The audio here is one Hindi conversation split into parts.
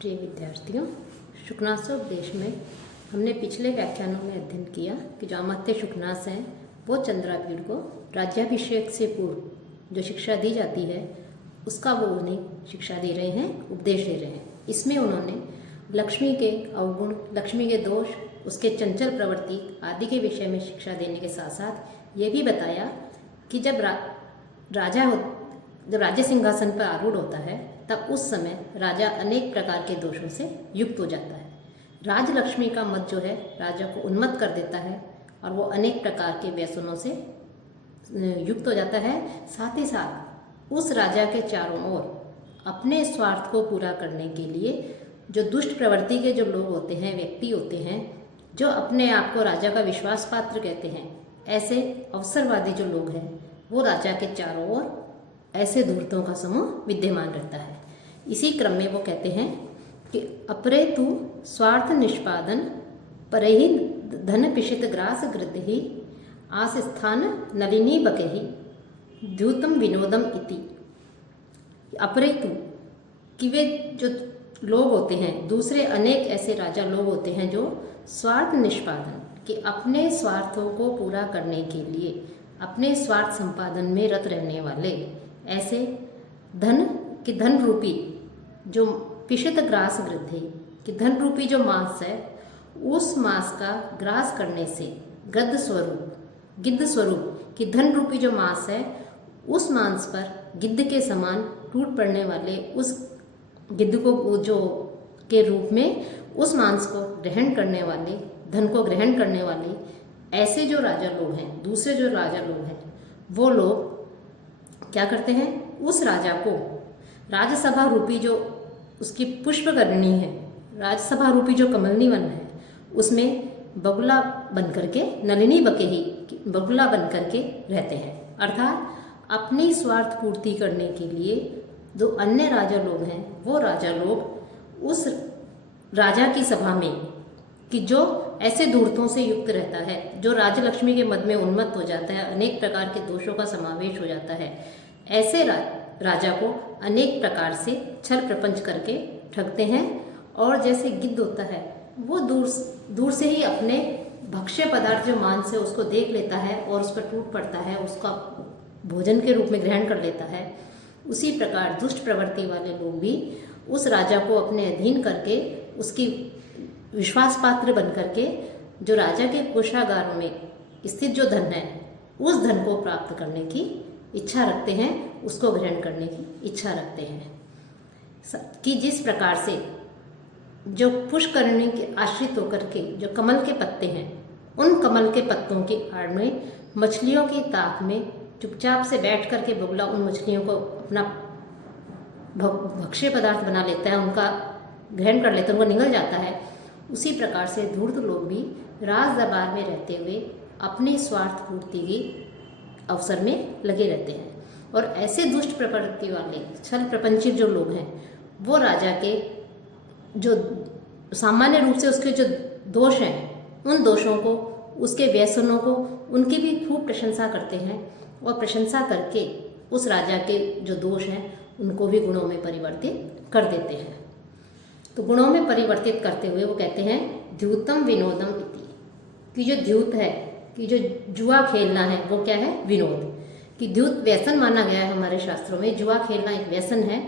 प्रिय विद्यार्थियों, शुकनासोपदेश में हमने पिछले व्याख्यानों में अध्ययन किया कि जो अमात्य शुकनास हैं वो चंद्रापीड़ को राज्याभिषेक से पूर्व जो शिक्षा दी जाती है उसका वो उन्हें शिक्षा दे रहे हैं, उपदेश दे रहे हैं। इसमें उन्होंने लक्ष्मी के अवगुण, लक्ष्मी के दोष, उसके चंचल प्रवृत्ति आदि के विषय में शिक्षा देने के साथ साथ ये भी बताया कि जब राज्य सिंहासन पर आरूढ़ होता है तब उस समय राजा अनेक प्रकार के दोषों से युक्त हो जाता है। राजलक्ष्मी का मत जो है राजा को उन्मत्त कर देता है और वो अनेक प्रकार के व्यसनों से युक्त हो जाता है। साथ ही साथ उस राजा के चारों ओर अपने स्वार्थ को पूरा करने के लिए जो दुष्ट प्रवृत्ति के जो लोग होते हैं, व्यक्ति होते हैं, जो अपने आप को राजा का विश्वास पात्र कहते हैं, ऐसे अवसरवादी जो लोग हैं वो राजा के चारों ओर ऐसे धूर्तों का समूह विद्यमान रहता है। इसी क्रम में वो कहते हैं कि अपरे तु स्वार्थ निष्पादन परहि धन पिशित ग्रास गृद्धि आस स्थान नलिनी बकेहि द्यूतम विनोदम इति। अपरे तु कि वे जो लोग होते हैं, दूसरे अनेक ऐसे राजा लोग होते हैं जो स्वार्थ निष्पादन कि अपने स्वार्थों को पूरा करने के लिए अपने स्वार्थ संपादन में रत रहने वाले ऐसे धन रूपी जो पिशित ग्रास वृद्धि कि धन रूपी जो मांस है उस मांस का ग्रास करने से गिद्ध स्वरूप कि धन रूपी जो मांस है उस मांस पर गिद्ध के समान टूट पड़ने वाले उस गिद्ध को जो के रूप में उस मांस को ग्रहण करने वाले, धन को ग्रहण करने वाले ऐसे जो राजा लोग हैं, दूसरे जो राजा लोग हैं, वो लोग क्या करते हैं, उस राजा को राज्यसभा रूपी जो उसकी पुष्पकरणी है, राज्यसभा रूपी जो कमलनी वन है, उसमें बगुला बन करके नलिनी बकेही बगुला बन करके रहते हैं। अर्थात अपनी स्वार्थ पूर्ति करने के लिए जो अन्य राजा लोग हैं वो राजा लोग उस राजा की सभा में कि जो ऐसे धूर्तों से युक्त रहता है, जो राजलक्ष्मी के मद में उन्मत्त हो जाता है, अनेक प्रकार के दोषों का समावेश हो जाता है, ऐसे राजा को अनेक प्रकार से छल प्रपंच करके ठगते हैं। और जैसे गिद्ध होता है वो दूर से ही अपने भक्ष्य पदार्थ जो मांस है उसको देख लेता है और उस पर टूट पड़ता है, उसका भोजन के रूप में ग्रहण कर लेता है, उसी प्रकार दुष्ट प्रवृत्ति वाले लोग भी उस राजा को अपने अधीन करके उसकी विश्वास पात्र बन करके जो राजा के कोषागारों में स्थित जो धन है उस धन को प्राप्त करने की इच्छा रखते हैं, उसको ग्रहण करने की इच्छा रखते हैं। कि जिस प्रकार से जो पुष्करणी के आश्रित होकर के जो कमल के पत्ते हैं, उन कमल के पत्तों की आड़ में मछलियों की ताक में चुपचाप से बैठ करके बगुला उन मछलियों को अपना भक्ष्य पदार्थ बना लेता है, उनका ग्रहण कर लेता है, उनको निगल जाता है, उसी प्रकार से धूर्त लोग भी राज दरबार में रहते हुए अपने स्वार्थ पूर्ति की अवसर में लगे रहते हैं। और ऐसे दुष्ट प्रवृत्ति वाले छल प्रपंची जो लोग हैं वो राजा के जो सामान्य रूप से उसके जो दोष हैं उन दोषों को, उसके व्यसनों को, उनकी भी खूब प्रशंसा करते हैं और प्रशंसा करके उस राजा के जो दोष हैं उनको भी गुणों में परिवर्तित कर देते हैं। तो गुणों में परिवर्तित करते हुए वो कहते हैं द्यूतम विनोदम इति कि जो द्यूत है, कि जो जुआ खेलना है वो क्या है, विनोद। कि द्यूत व्यसन माना गया है हमारे शास्त्रों में, जुआ खेलना एक व्यसन है।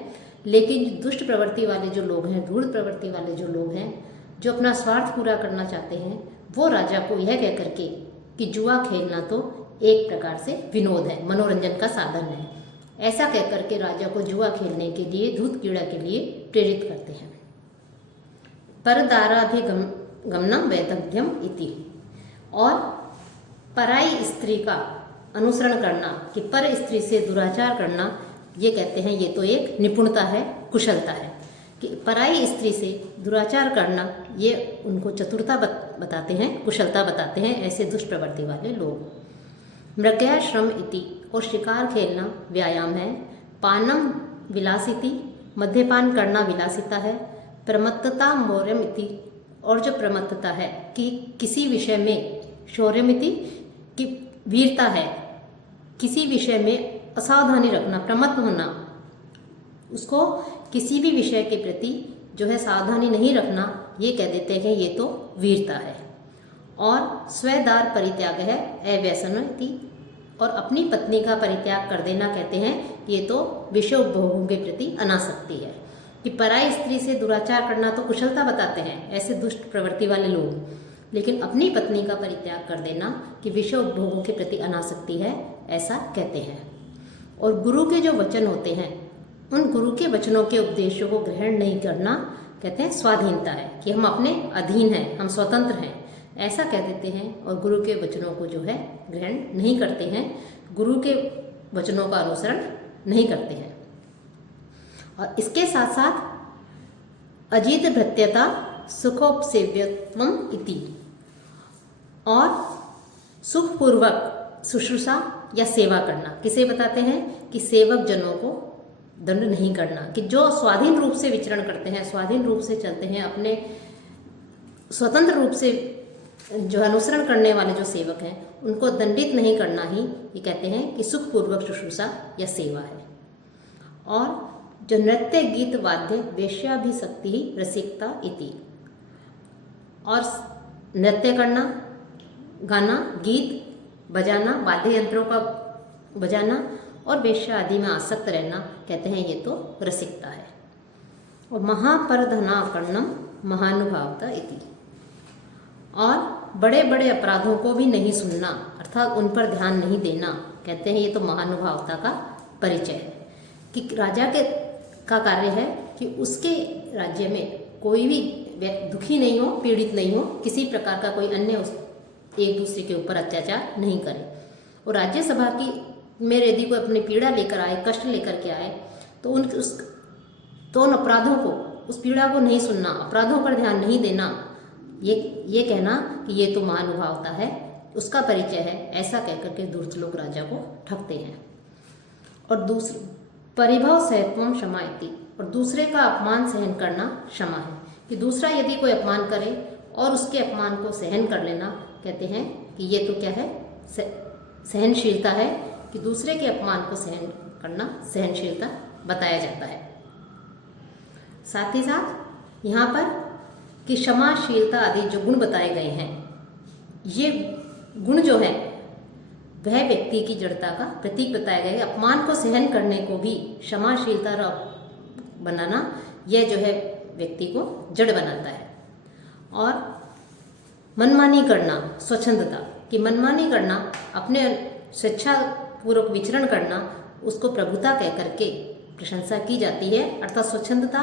लेकिन दुष्ट प्रवृत्ति वाले जो लोग हैं, धूर्त प्रवृत्ति वाले जो लोग हैं, जो अपना स्वार्थ पूरा करना चाहते हैं, वो राजा को यह कह करके कि जुआ खेलना तो एक प्रकार से विनोद है, मनोरंजन का साधन है, ऐसा कह करके राजा को जुआ खेलने के लिए, धूत क्रीड़ा के लिए प्रेरित करते हैं। परदाराभिगमनम वैदग्ध्यम इति। और पराई स्त्री का अनुसरण करना, कि पर स्त्री से दुराचार करना, ये कहते हैं ये तो एक निपुणता है, कुशलता है। कि पराई स्त्री से दुराचार करना ये उनको चतुरता बताते हैं, कुशलता बताते हैं ऐसे दुष्ट प्रवृत्ति वाले लोग। मृगयाश्रम इति और शिकार खेलना व्यायाम है। पानम विलासिति मद्यपान करना विलासिता है। प्रमत्तता मौर्यम इति और जो प्रमत्तता है कि किसी विषय में, शौर्यमिति की वीरता है, किसी विषय में असावधानी रखना, प्रमत्त होना, उसको किसी भी विषय के प्रति जो है सावधानी नहीं रखना, ये कह देते हैं कि ये तो वीरता है। और स्वेदार परित्याग है अव्यसनति, और अपनी पत्नी का परित्याग कर देना कहते हैं ये तो विषय उपभोगों के प्रति अनासक्ति है। कि पराई स्त्री से दुराचार करना तो कुशलता बताते हैं ऐसे दुष्ट प्रवृत्ति वाले लोग, लेकिन अपनी पत्नी का परित्याग कर देना कि विषय उपभोगों के प्रति अनासक्ति है, ऐसा कहते हैं। और गुरु के जो वचन होते हैं उन गुरु के वचनों के उपदेशों को ग्रहण नहीं करना कहते हैं स्वाधीनता है, कि हम अपने अधीन हैं, हम स्वतंत्र हैं, ऐसा कह देते हैं। और गुरु के वचनों को जो है ग्रहण नहीं करते हैं, गुरु के वचनों का अनुसरण नहीं करते हैं। और इसके साथ साथ अजीत भृत्यता सुखोपसेव्यत्वम इति, और सुखपूर्वक शुश्रूषा या सेवा करना किसे बताते हैं कि सेवक जनों को दंड नहीं करना, कि जो स्वाधीन रूप से विचरण करते हैं, स्वाधीन रूप से चलते हैं, अपने स्वतंत्र रूप से जो अनुसरण करने वाले जो सेवक हैं उनको दंडित नहीं करना ही ये कहते हैं कि सुखपूर्वक शुश्रूषा या सेवा है। और जो नृत्य गीत वाद्य वेश्याभिसक्ति रसिकता इति, और नृत्य करना, गाना, गीत बजाना, वाद्य यंत्रों का बजाना और वेश्या आदि में आसक्त रहना कहते हैं ये तो रसिकता है। और महापरधनाकर्णम महानुभावता इति, और बड़े बड़े अपराधों को भी नहीं सुनना अर्थात उन पर ध्यान नहीं देना कहते हैं ये तो महानुभावता का परिचय है। कि राजा का कार्य है कि उसके राज्य में कोई भी दुखी नहीं हो, पीड़ित नहीं हो, किसी प्रकार का कोई अन्य एक दूसरे के ऊपर अत्याचार नहीं करे। और राज्यसभा की में यदि कोई अपनी पीड़ा लेकर आए, कष्ट लेकर के आए, तो उन अपराधों को, उस पीड़ा को नहीं सुनना, अपराधों पर ध्यान नहीं देना, ये कहना कि ये तो महानुभावता है, उसका परिचय है, ऐसा कहकर के धूर्त लोग राजा को ठगते हैं। और दूसरा परिभव सहत्वम क्षमा इति, और दूसरे का अपमान सहन करना क्षमा है। कि दूसरा यदि कोई अपमान करे और उसके अपमान को सहन कर लेना कहते हैं कि ये तो क्या है, सहनशीलता है, कि दूसरे के अपमान को सहन करना सहनशीलता बताया जाता है। साथ ही साथ यहाँ पर कि क्षमाशीलता आदि जो गुण बताए गए हैं, ये गुण जो है वह व्यक्ति की जड़ता का प्रतीक बताया गया है। अपमान को सहन करने को भी क्षमाशीलता बनाना, यह जो है व्यक्ति को जड़ बनाता है। और मनमानी करना स्वच्छंदता, कि मनमानी करना, अपने स्वेच्छा पूर्वक विचरण करना, उसको प्रभुता कह करके प्रशंसा की जाती है। अर्थात स्वच्छंदता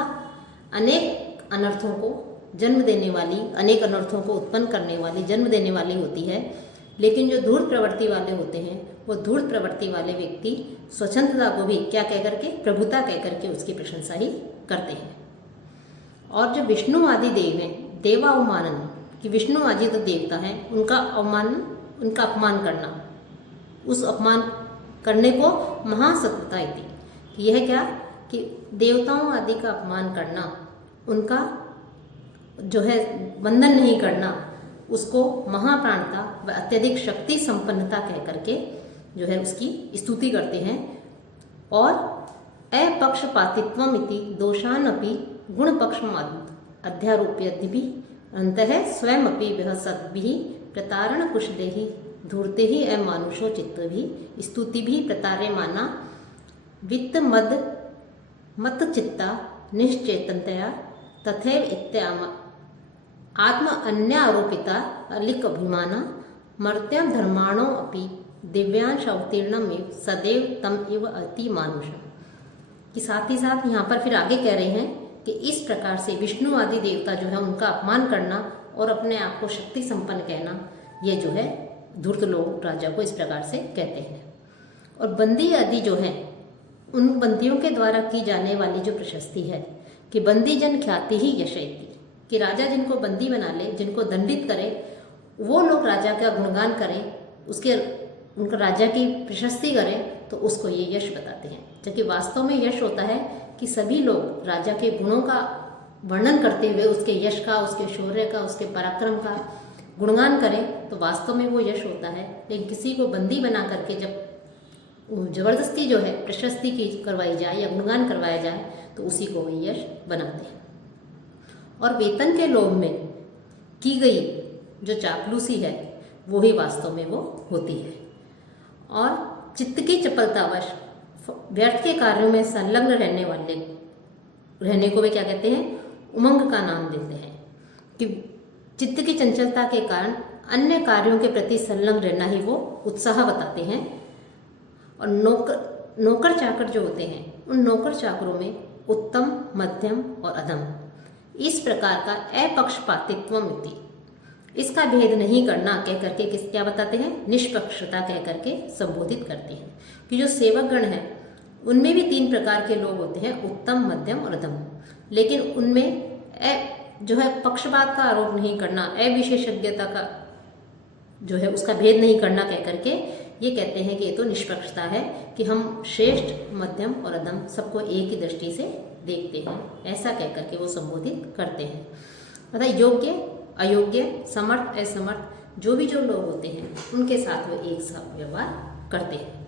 अनेक अनर्थों को जन्म देने वाली, अनेक अनर्थों को उत्पन्न करने वाली, जन्म देने वाली होती है। लेकिन जो धूर्त प्रवृत्ति वाले होते हैं, वो धूर्त प्रवृत्ति वाले व्यक्ति स्वच्छंदता को भी क्या कह करके, प्रभुता कह करके उसकी प्रशंसा ही करते हैं। और जो विष्णु आदि देव हैं, देवावमानन, कि विष्णु आदि तो देवता हैं, उनका अपमान करना, उस अपमान करने को महासत्वता इति, यह क्या कि देवताओं आदि का अपमान करना, उनका जो है वंदन नहीं करना, उसको महाप्राणता व अत्यधिक शक्ति संपन्नता कह करके जो है उसकी स्तुति करते हैं। और अपक्षपातित्वम इति दोषानपि गुणपक्षमात् अध्यारोप्यद्भिः अन्तः स्वयमपि वह सद्भिः प्रतारण कुशलेहि धूर्ते ही अमानुषो चित्तभिः स्तुतिभिः प्रतार्यमाना वित्त मद मत चित्ता निश्चेतनतया तथैव इत्याम आत्म अन्यारोपिता अलिक अभिमाना मर्त्यम धर्माणो अपि दिव्यांश अवतीर्णमेव सदैव तम इव अति मानुषम। कि साथ ही साथ यहाँ पर फिर आगे कह रहे हैं कि इस प्रकार से विष्णु आदि देवता जो है उनका अपमान करना और अपने आप को शक्ति संपन्न कहना, ये जो है धूर्त लोग राजा को इस प्रकार से कहते हैं। और बंदी आदि जो है, उन बंदियों के द्वारा की जाने वाली जो प्रशस्ति है कि बंदी जन ख्याति ही यशयति, कि राजा जिनको बंदी बना ले, जिनको दंडित करे, वो लोग राजा का गुणगान करें, उनका राजा की प्रशस्ति करें, तो उसको ये यश बताते हैं। जबकि वास्तव में यश होता है कि सभी लोग राजा के गुणों का वर्णन करते हुए उसके यश का, उसके शौर्य का, उसके पराक्रम का गुणगान करें, तो वास्तव में वो यश होता है। लेकिन किसी को बंदी बना करके जब जबरदस्ती जो है प्रशस्ति की करवाई जाए या गुणगान करवाया जाए, तो उसी को वही यश बनाते हैं। और वेतन के लोभ में की गई जो चापलूसी है वो ही वास्तव में वो होती है। और चित्त की चपलतावश व्यर्थ के कार्यों में संलग्न रहने को वे क्या कहते हैं, उमंग का नाम देते हैं। कि चित्त की चंचलता के कारण अन्य कार्यों के प्रति संलग्न रहना ही वो उत्साह बताते हैं। और नौकर चाकर जो होते हैं, उन नौकर चाकरों में उत्तम, मध्यम और अधम इस प्रकार का अपक्षपातित्वमिति, इसका भेद नहीं करना कह करके क्या बताते हैं, निष्पक्षता कह करके संबोधित करते हैं। कि जो सेवक गण है उनमें भी 3 प्रकार के लोग होते हैं, उत्तम, मध्यम और अधम। लेकिन उनमें जो है पक्षपात का आरोप नहीं करना, अविशेषज्ञता का जो है उसका भेद नहीं करना कह करके ये कहते हैं कि ये तो निष्पक्षता है, कि हम श्रेष्ठ, मध्यम और अधम सबको एक ही दृष्टि से देखते हैं, ऐसा कह करके वो संबोधित करते हैं। अतः योग्य, अयोग्य, समर्थ, असमर्थ जो लोग होते हैं उनके साथ वो एक सा व्यवहार करते हैं।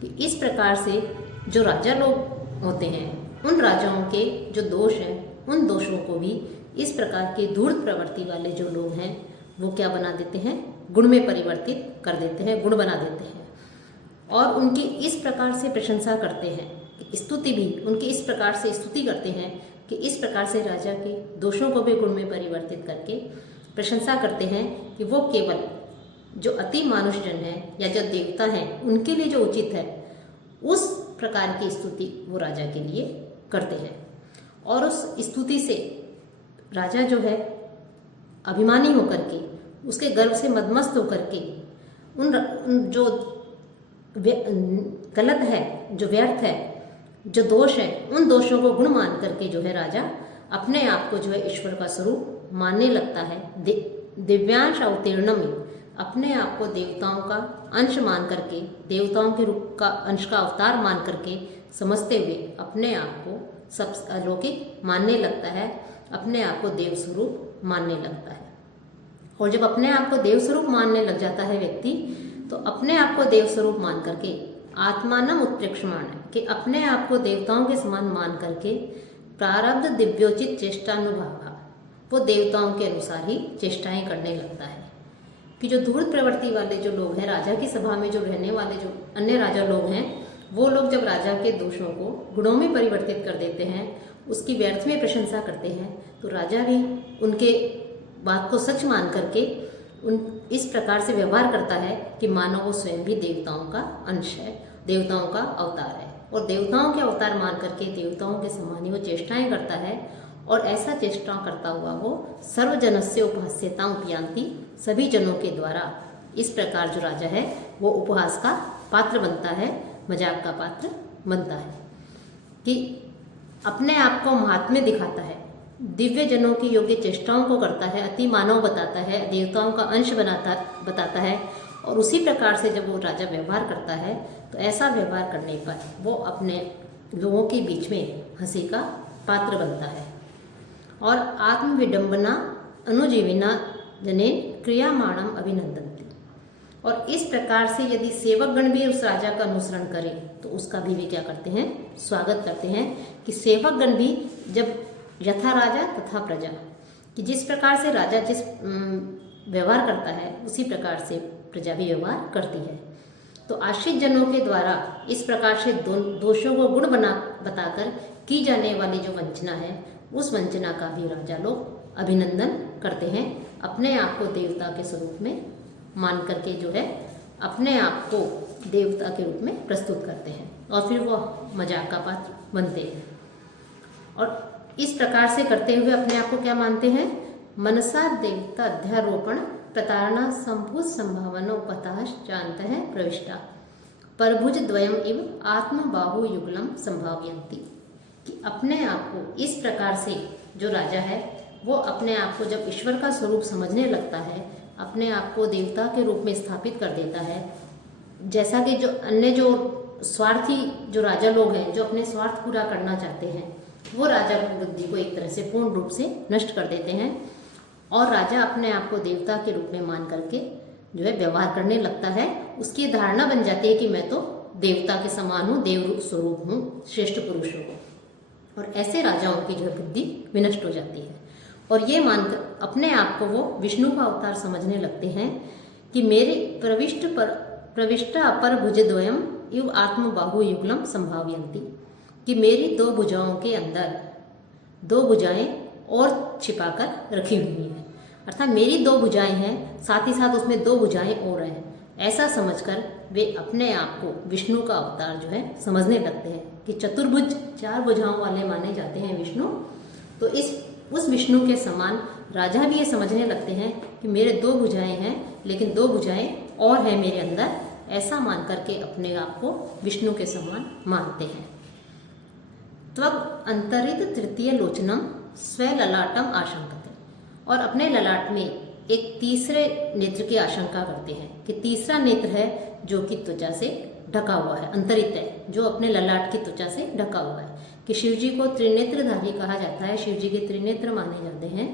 कि इस प्रकार से जो राजा लोग होते हैं उन राजाओं के जो दोष हैं उन दोषों को भी इस प्रकार के धूर्त प्रवृत्ति वाले जो लोग हैं वो क्या बना देते हैं, गुण में परिवर्तित कर देते हैं, गुण बना देते हैं। और उनकी इस प्रकार से प्रशंसा करते हैं, स्तुति भी उनकी इस प्रकार से स्तुति करते हैं कि इस प्रकार से राजा के दोषों को भी गुण में परिवर्तित करके प्रशंसा करते हैं कि वो केवल जो अति मानुषजन है या जो देवता हैं उनके लिए जो उचित है उस प्रकार की स्तुति वो राजा के लिए करते हैं। और उस स्तुति से राजा जो है अभिमानी होकर के, उसके गर्व से मदमस्त होकर के उन जो गलत है, जो व्यर्थ है, जो दोष है, उन दोषों को गुण मान करके जो है राजा अपने आप को जो है ईश्वर का स्वरूप मानने लगता है। दिव्यांश अवतीर्णम, अपने आप को देवताओं का अंश मान करके, देवताओं के रूप का अंश का अवतार मान करके समझते हुए अपने आप को सब अलौकिक मानने लगता है, अपने आप को देव स्वरूप मानने लगता है। और जब अपने आप को देव स्वरूप मानने लग जाता है व्यक्ति, तो अपने आप को देव स्वरूप मान करके आत्मानम उत्प्रेक्षमाण, कि अपने आप को देवताओं के समान मान करके प्रारब्ध दिव्योचित चेष्टानुभाव, वो देवताओं के अनुसार ही चेष्टाएं करने लगता है। कि जो धूर्त प्रवृत्ति वाले जो लोग हैं, राजा की सभा में जो रहने वाले जो अन्य राजा लोग हैं, वो लोग जब राजा के दोषों को गुणों में परिवर्तित कर देते हैं, उसकी व्यर्थ में प्रशंसा करते हैं, तो राजा भी उनके बात को सच मान करके इस प्रकार से व्यवहार करता है कि मानो वो स्वयं भी देवताओं का अंश है, देवताओं का अवतार है। और देवताओं के अवतार मान करके देवताओं के समान ही वो चेष्टाएं करता है। और ऐसा चेष्टा करता हुआ वो सर्वजनस्य उपहास्यता उपयांति, सभी जनों के द्वारा इस प्रकार जो राजा है वो उपहास का पात्र बनता है, मजाक का पात्र बनता है। कि अपने आप को महात्म्य दिखाता है, दिव्य जनों की योग्य चेष्टाओं को करता है, अति मानव बताता है, देवताओं का अंश बताता है। और उसी प्रकार से जब वो राजा व्यवहार करता है तो ऐसा व्यवहार करने पर वो अपने लोगों के बीच में हंसी का पात्र बनता है। और आत्मविडंबना अनुजीविना जने क्रियामाणम अभिनंदन्ति, और इस प्रकार से यदि सेवकगण भी उस राजा का अनुसरण करें तो उसका भी वे क्या करते हैं, स्वागत करते हैं। कि सेवकगण भी जब यथा राजा तथा प्रजा, कि जिस प्रकार से राजा जिस व्यवहार करता है उसी प्रकार से प्रजा भी व्यवहार करती है। तो आश्रित जनों के द्वारा इस प्रकार से दोषों को गुण बताकर की जाने वाली जो वंचना है, उस वंचना का भी राजा लोग अभिनंदन करते हैं, अपने आप को देवता के स्वरूप में मान करके जो है अपने आप को देवता के रूप में प्रस्तुत करते हैं और फिर वो मजाक का पात्र बनते हैं। और इस प्रकार से करते हुए अपने आप को क्या मानते हैं, मनसा देवता अध्यारोपण प्रतारणा संभूत संभावनोपताश्चांत है प्रविष्टा परभुज द्वयम इव आत्मबाहु युगलम संभावयन्ति। कि अपने आप को इस प्रकार से जो राजा है वो अपने आप को जब ईश्वर का स्वरूप समझने लगता है, अपने आप को देवता के रूप में स्थापित कर देता है। जैसा कि जो अन्य जो स्वार्थी जो राजा लोग हैं, जो अपने स्वार्थ पूरा करना चाहते हैं, वो राजा की बुद्धि को एक तरह से पूर्ण रूप से नष्ट कर देते हैं और राजा अपने आप को देवता के रूप में मान करके जो है व्यवहार करने लगता है। उसकी धारणा बन जाती है कि मैं तो देवता के समान हूँ, देव स्वरूप हूँ, श्रेष्ठ पुरुष हूँ। और ऐसे राजाओं की जो है बुद्धि विनष्ट हो जाती है और ये मानकर अपने आप को वो विष्णु का अवतार समझने लगते हैं कि मेरे प्रविष्ट अपर भुजद्वयम युग आत्म बाहु युगलम संभावयंती, कि मेरी दो भुजाओं के अंदर दो भुजाएं और छिपाकर रखी हुई हैं, अर्थात मेरी दो भुजाएं हैं, साथ ही साथ उसमें दो भुजाएं और हैं। ऐसा समझकर वे अपने आप को विष्णु का अवतार जो है समझने लगते हैं कि चतुर्भुज, चार भुजाओं वाले माने जाते हैं विष्णु। तो उस विष्णु के समान राजा भी ये समझने लगते हैं कि मेरे दो भुजाएं हैं, लेकिन दो भुजाएं और हैं मेरे अंदर, ऐसा मान करके अपने आप को विष्णु के समान मानते हैं। त्वग अंतरित तृतीय लोचनम स्व ललाटम आशंकते, और अपने ललाट में एक तीसरे नेत्र की आशंका करते हैं कि तीसरा नेत्र है जो कि त्वचा से ढका हुआ है, अंतरित है, जो अपने ललाट की त्वचा से ढका हुआ है। कि शिव जी को त्रिनेत्रधारी कहा जाता है, शिव जी के त्रिनेत्र माने जाते हैं।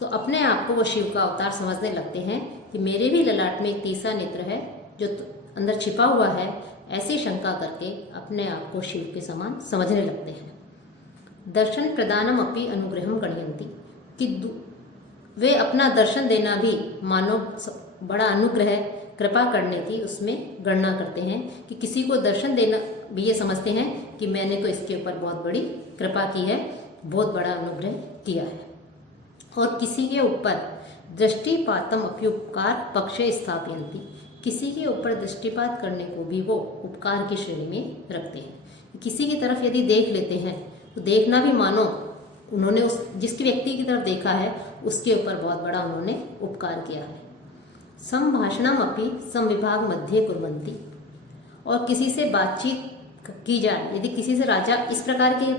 तो अपने आप को वो शिव का अवतार समझने लगते हैं कि मेरे भी ललाट में एक तीसरा नेत्र है जो अंदर छिपा हुआ है। ऐसी शंका करके अपने आप को शिव के समान समझने लगते हैं। दर्शन प्रदानम अपि अनुग्रहम गणयंती, कि वे अपना दर्शन देना भी मानो बड़ा अनुग्रह, कृपा करने की उसमें गणना करते हैं। कि किसी को दर्शन देना भी ये समझते हैं कि मैंने तो इसके ऊपर बहुत बड़ी कृपा की है, बहुत बड़ा अनुग्रह किया है। और किसी के ऊपर दृष्टिपातम अप्युपकार पक्षे स्थापयंती, किसी के ऊपर दृष्टिपात करने को भी वो उपकार की श्रेणी में रखते हैं। किसी की तरफ यदि देख लेते हैं तो देखना भी मानो उन्होंने उस जिसकी व्यक्ति की तरफ देखा है उसके ऊपर बहुत बड़ा उन्होंने उपकार किया है। संभाषणम अपि संविभाग मध्य कुर्वन्ति, और किसी से बातचीत की जाए, यदि किसी से राजा इस प्रकार के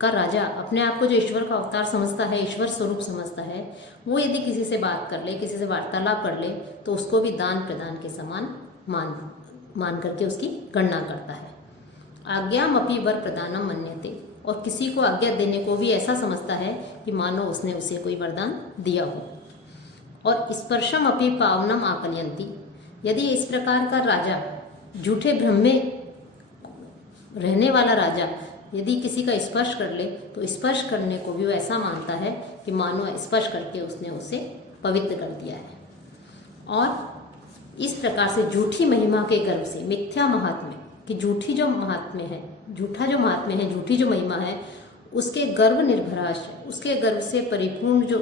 का राजा अपने आप को जो ईश्वर का अवतार समझता है, ईश्वर स्वरूप समझता है, वो यदि किसी से बात कर ले, किसी से वार्तालाप कर ले, तो उसको भी दान प्रदान के समान मान करके उसकी गणना करता है। आज्ञाम अपि वर प्रदानम मन्यते, और किसी को आज्ञा देने को भी ऐसा समझता है कि मानो उसने उसे कोई वरदान दिया हो। और स्पर्शम अपि पावनम आकलयंती, यदि इस प्रकार का राजा, झूठे भ्रम में रहने वाला राजा, यदि किसी का स्पर्श कर ले तो स्पर्श करने को भी वो ऐसा मानता है कि मानो स्पर्श करके उसने उसे पवित्र कर दिया है। और इस प्रकार से झूठी महिमा के गर्भ से, मिथ्या महात्म्य कि झूठी जो महात्म्य है, झूठा जो महात्म्य है, झूठी जो महिमा है, उसके गर्भ निर्भराश, उसके गर्भ से परिपूर्ण जो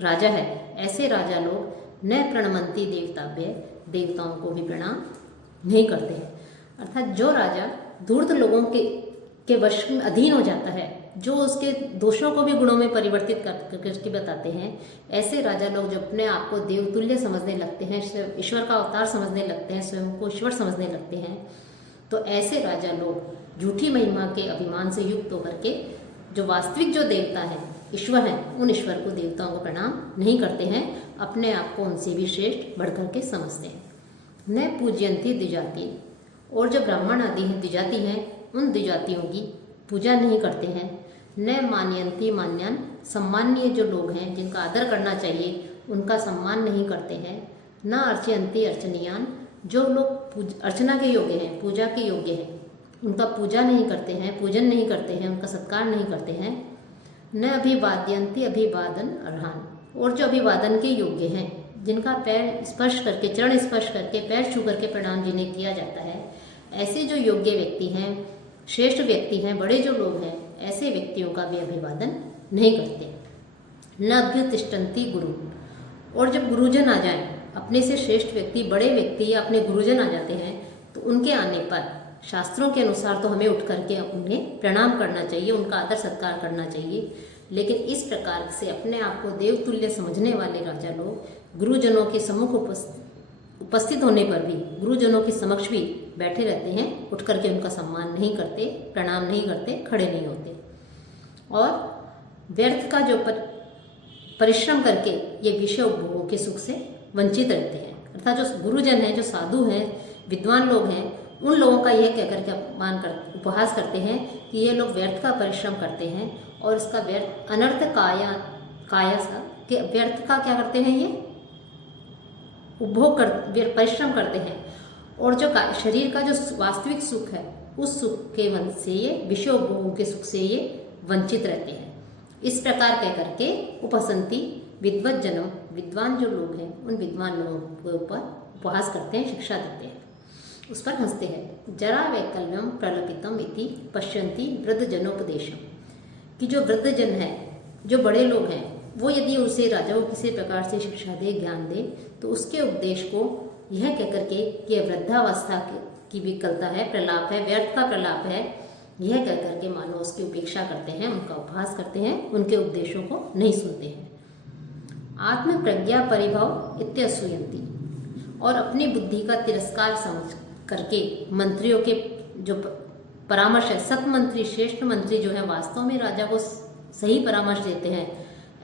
राजा है, ऐसे राजा लोग न प्रणमंती देवताभ्य, देवताओं को भी प्रणाम नहीं करते हैं। अर्थात जो राजा धूर्त लोगों के वश में अधीन हो जाता है, जो उसके दोषों को भी गुणों में परिवर्तित करके बताते हैं, ऐसे राजा लोग जो अपने आप को देवतुल्य समझने लगते हैं, ईश्वर का अवतार समझने लगते हैं, स्वयं को ईश्वर समझने लगते हैं, तो ऐसे राजा लोग झूठी महिमा के अभिमान से युक्त होकर के जो वास्तविक जो देवता है, ईश्वर हैं, उन ईश्वर को, देवताओं को प्रणाम नहीं करते हैं, अपने आप को उनसे भी श्रेष्ठ बढ़कर के समझते हैं। न पूज्यंती द्विजाति, और जो ब्राह्मण आदि हैं, द्विजाति हैं, उन द्विजातियों की पूजा नहीं करते हैं। न मान्यंती मान्यान, सम्मानीय जो लोग हैं जिनका आदर करना चाहिए उनका सम्मान नहीं करते हैं। न अर्चयंती अर्चनीयान, जो लोग अर्चना के योग्य हैं, पूजा के योग्य हैं, उनका पूजा नहीं करते हैं, पूजन नहीं करते हैं, उनका सत्कार नहीं करते हैं। न अभिवाद्यंती अभिवादन अर्हान, और जो अभिवादन के योग्य हैं, जिनका पैर स्पर्श करके, चरण स्पर्श करके, पैर छू करके प्रणाम जिन्हें किया जाता है, ऐसे जो योग्य व्यक्ति हैं, श्रेष्ठ व्यक्ति हैं, बड़े जो लोग हैं, ऐसे व्यक्तियों का भी अभिवादन नहीं करते। न अभ्युतिष्ठन्ति गुरु, और जब गुरुजन आ जाएं, अपने से श्रेष्ठ व्यक्ति, बड़े व्यक्ति या अपने गुरुजन आ जाते हैं, तो उनके आने पर शास्त्रों के अनुसार तो हमें उठ करके उन्हें प्रणाम करना चाहिए, उनका आदर सत्कार करना चाहिए। लेकिन इस प्रकार से अपने आप को देवतुल्य समझने वाले राजा लोग गुरुजनों के सम्मुख उपस्थित होने पर भी, गुरुजनों के समक्ष भी बैठे रहते हैं, उठ करके उनका सम्मान नहीं करते, प्रणाम नहीं करते, खड़े नहीं होते। और व्यर्थ का जो परिश्रम करके ये विषय उपभोगों के सुख से वंचित रहते हैं। अर्थात जो गुरुजन हैं, जो साधु हैं, विद्वान लोग हैं, उन लोगों का यह कहकर के उपहास करते हैं कि ये लोग व्यर्थ का परिश्रम करते हैं और इसका व्यर्थ अनर्थ काया सा कि व्यर्थ का क्या करते हैं, ये उपभोग कर परिश्रम करते हैं, और जो शरीर का जो वास्तविक सुख है, उस सुख के वंश से ये विषय उपभोगों के सुख से ये वंचित रहते हैं। इस प्रकार कह करके उपहसंती विद्वज्जनों, विद्वान जो लोग हैं उन विद्वान लोगों के ऊपर उपहास करते हैं, शिक्षा देते हैं, उस पर हंसते हैं। जरा वैकल्यम प्रलपितम इति पश्यन्ति वृद्धजनोपदेशम, कि जो वृद्धजन है, जो बड़े लोग हैं, वो यदि उसे राजा को किसी प्रकार से शिक्षा दे, ज्ञान दे, तो उसके उपदेश को यह कह करके कि वृद्धावस्था की विकलता है, प्रलाप है, व्यर्थ का प्रलाप है, यह कह करके मानो उसकी उपेक्षा करते हैं, उनका उपहास करते हैं, उनके उपदेशों को नहीं सुनते हैं। आत्म प्रज्ञा परिभव इत्यसूयन्ति, और अपनी बुद्धि का तिरस्कार समझ करके मंत्रियों के जो परामर्श है, सत मंत्री, श्रेष्ठ मंत्री जो है वास्तव में राजा को सही परामर्श देते हैं,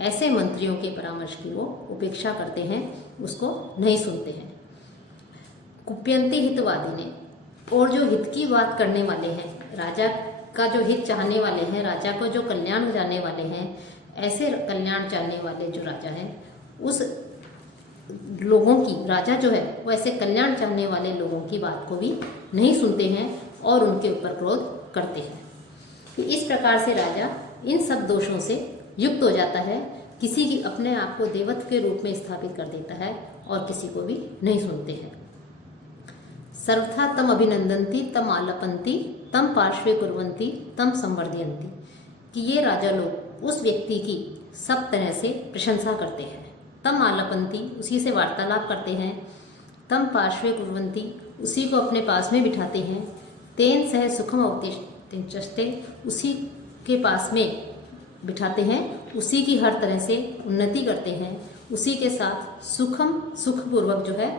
ऐसे मंत्रियों के परामर्श की वो उपेक्षा करते हैं, उसको नहीं सुनते हैं। कुप्यंती हितवादी ने, और जो हित की बात करने वाले हैं, राजा का जो हित चाहने वाले हैं, राजा को जो कल्याण हो जाने वाले हैं, ऐसे कल्याण चाहने वाले जो राजा हैं, उस लोगों की, राजा जो है वो ऐसे कल्याण चाहने वाले लोगों की बात को भी नहीं सुनते हैं और उनके ऊपर क्रोध करते हैं। कि इस प्रकार से राजा इन सब दोषों से युक्त हो जाता है, किसी की अपने आप को देवत्व के रूप में स्थापित कर देता है और किसी को भी नहीं सुनते हैं। सर्वथा तम अभिनंदन्ति, तम आलपन्ति, तम पार्श्वे कुर्वन्ति, तम संवर्धयन्ति, कि ये राजा लोग उस व्यक्ति की सब तरह से प्रशंसा करते हैं। तम आलपन्ति, उसी से वार्तालाप करते हैं। तम पार्श्वे कुर्वन्ति, उसी को अपने पास में बिठाते हैं। तेन सह सुखम अवतिष्ठते, उसी के पास में बिठाते हैं, उसी की हर तरह से उन्नति करते हैं, उसी के साथ सुखपूर्वक जो है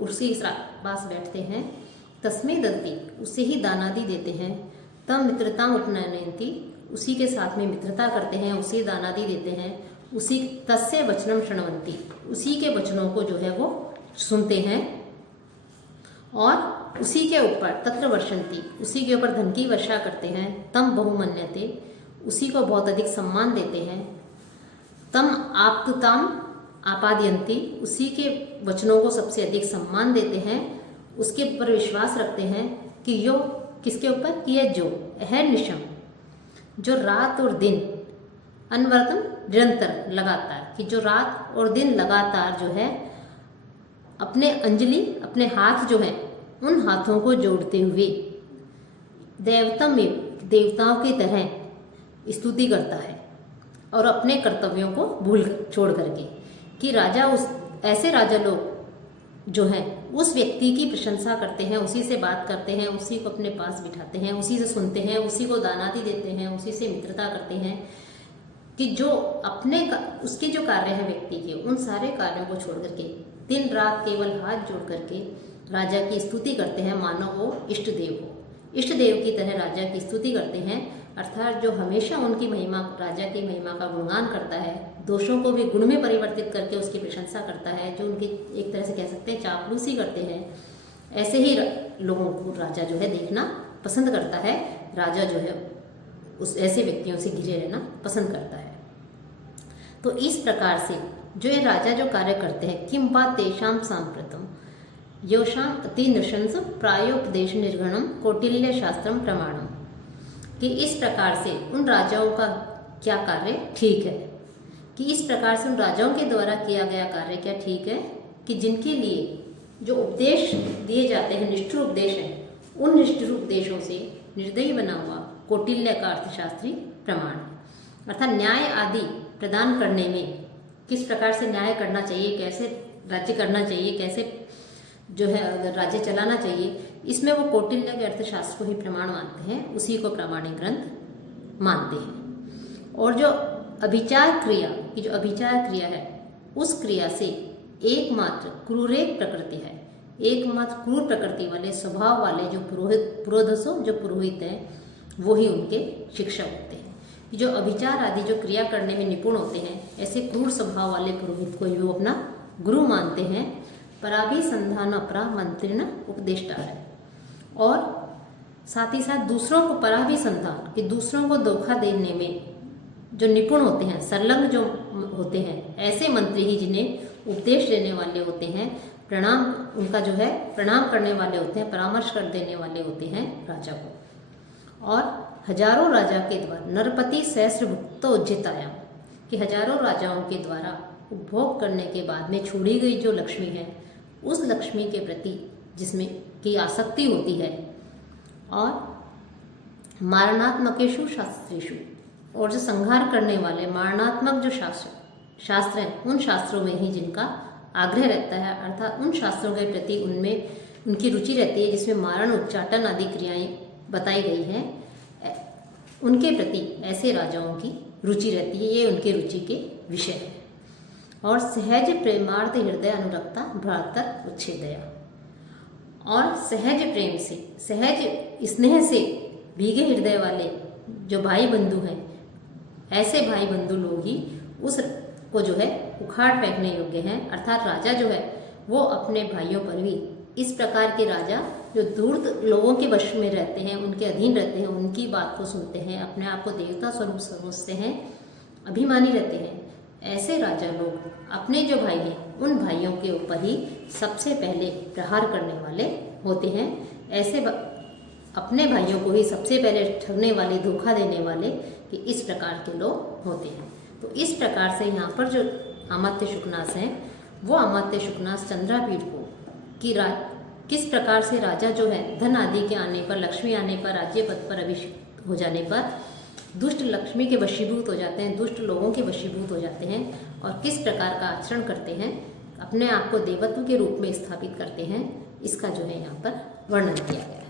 उसी पास बैठते हैं। तस्मै दत्ति, उसे ही दानादि देते हैं। तम मित्रताम उपनयनन्ति, उसी के साथ में मित्रता करते हैं, उसी दानादि देते हैं। उसी तस्य वचनम शृण्वन्ति, उसी के वचनों को जो है वो सुनते हैं और उसी के ऊपर तत्र वर्षन्ति, उसी के ऊपर धन की वर्षा करते हैं। तम बहुमन्यते, उसी को बहुत अधिक सम्मान देते हैं। तम आप्तुताम आपादयन्ति, उसी के वचनों को सबसे अधिक सम्मान देते हैं, उसके ऊपर विश्वास रखते हैं कि यो किसके ऊपर, कि यह जो अहर्निशम, जो रात और दिन, अनवरतम निरंतर लगातार, कि जो रात और दिन लगातार जो है अपने अंजलि, अपने हाथ जो है उन हाथों को जोड़ते हुए देवतम में, देवताओं की तरह स्तुति करता है और अपने कर्तव्यों को भूल छोड़ करके, कि राजा उस ऐसे राजा लोग जो हैं उस व्यक्ति की प्रशंसा करते हैं, उसी से बात करते हैं, उसी को अपने पास बिठाते हैं, उसी से सुनते हैं, उसी को दानादि देते हैं, उसी से मित्रता करते हैं, कि जो अपने उसके जो कार्य हैं व्यक्ति के, उन सारे कार्यों को छोड़ करके दिन रात केवल हाथ जोड़ करके राजा की स्तुति करते हैं, मानो वो इष्ट देव हो, इष्ट देव की तरह राजा की स्तुति करते हैं। अर्थात जो हमेशा उनकी महिमा, राजा की महिमा का गुणगान करता है, दोषों को भी गुण में परिवर्तित करके उसकी प्रशंसा करता है, जो उनकी एक तरह से कह सकते हैं चापलूसी करते हैं, ऐसे ही लोगों को राजा जो है देखना पसंद करता है। राजा जो है उस ऐसे व्यक्तियों से घिरे रहना पसंद करता है। तो इस प्रकार से जो ये राजा जो कार्य करते हैं, किम वा तेषां सांप्रतम योषाम अति नृशंस प्रायोपदेश निर्गणम कौटिल्य शास्त्रम प्रमाणम, कि इस प्रकार से उन राजाओं का क्या कार्य ठीक है, कि इस प्रकार से उन राजाओं के द्वारा किया गया कार्य क्या ठीक है, कि जिनके लिए जो उपदेश दिए जाते हैं, निष्ठुर उपदेश हैं, उन निष्ठुर उपदेशों से निर्दयी बना हुआ कौटिल्य का अर्थशास्त्री प्रमाण है। अर्थात न्याय आदि प्रदान करने में किस प्रकार से न्याय करना चाहिए, कैसे राज्य करना चाहिए, कैसे जो है राज्य चलाना चाहिए, इसमें वो कौटिल्य के अर्थशास्त्र को ही प्रमाण मानते हैं, उसी को प्रामाणिक ग्रंथ मानते हैं। और जो अभिचार क्रिया की जो अभिचार क्रिया है, उस क्रिया से एकमात्र क्रूरेक प्रकृति है, एकमात्र क्रूर प्रकृति वाले स्वभाव वाले जो पुरोधसो जो पुरोहित हैं, वो ही उनके शिक्षक होते हैं। जो अभिचार आदि जो क्रिया करने में निपुण होते हैं, ऐसे क्रूर स्वभाव वाले पुरोहित को ही वो अपना गुरु मानते हैं। पराभिसंधान अपरा मंत्रिण उपदेष्टा है, और साथ ही साथ दूसरों को पराभिसंधान, कि दूसरों को धोखा देने में जो निपुण होते हैं, संलग्न जो होते हैं, ऐसे मंत्री ही जिन्हें उपदेश देने वाले होते हैं, प्रणाम उनका जो है प्रणाम करने वाले होते हैं, परामर्श कर देने वाले होते हैं राजा को। और हजारों राजा के द्वारा नरपति सहस्र भुक्तो उज्जितायाम, कि हजारों राजाओं के द्वारा उपभोग करने के बाद में छोड़ी गई जो लक्ष्मी है, उस लक्ष्मी के प्रति जिसमें की आसक्ति होती है, और मारणात्मकेषु शास्त्रेषु, और जो संहार करने वाले मारणात्मक जो शास्त्र हैं, उन शास्त्रों में ही जिनका आग्रह रहता है, अर्थात उन शास्त्रों के प्रति उनमें उनकी रुचि रहती है जिसमें मारण उच्चाटन आदि क्रियाएं बताई गई हैं, उनके प्रति ऐसे राजाओं की रुचि रहती है। ये उनके रुचि के विषय है। और सहज प्रेमार्थ हृदय अनुरक्ता भ्रातर उच्छेदया, और सहज प्रेम से, सहज स्नेह से भीगे हृदय वाले जो भाई बंधु हैं, ऐसे भाई बंधु लोग ही उस को जो है उखाड़ फेंकने योग्य हैं। अर्थात राजा जो है वो अपने भाइयों पर भी, इस प्रकार के राजा जो धूर्त लोगों के वश में रहते हैं, उनके अधीन रहते हैं, उनकी बात को सुनते हैं, अपने आप को देवता स्वरूप समझते हैं, अभिमानी रहते हैं, ऐसे राजा लोग अपने जो भाई हैं उन भाइयों के ऊपर ही सबसे पहले प्रहार करने वाले होते हैं। ऐसे अपने भाइयों को ही सबसे पहले ठगने वाले, धोखा देने वाले, कि इस प्रकार के लोग होते हैं। तो इस प्रकार से यहाँ पर जो अमात्य शुकनास हैं, वो अमात्य शुकनास चंद्रापीठ को किस प्रकार से राजा जो है धन आदि के आने पर, लक्ष्मी आने पर, राज्य पद पर अभिषिक्त हो जाने पर दुष्ट लक्ष्मी के वशीभूत हो जाते हैं, दुष्ट लोगों के वशीभूत हो जाते हैं, और किस प्रकार का आचरण करते हैं, अपने आप को देवत्व के रूप में स्थापित करते हैं, इसका जो है यहाँ पर वर्णन किया गया है।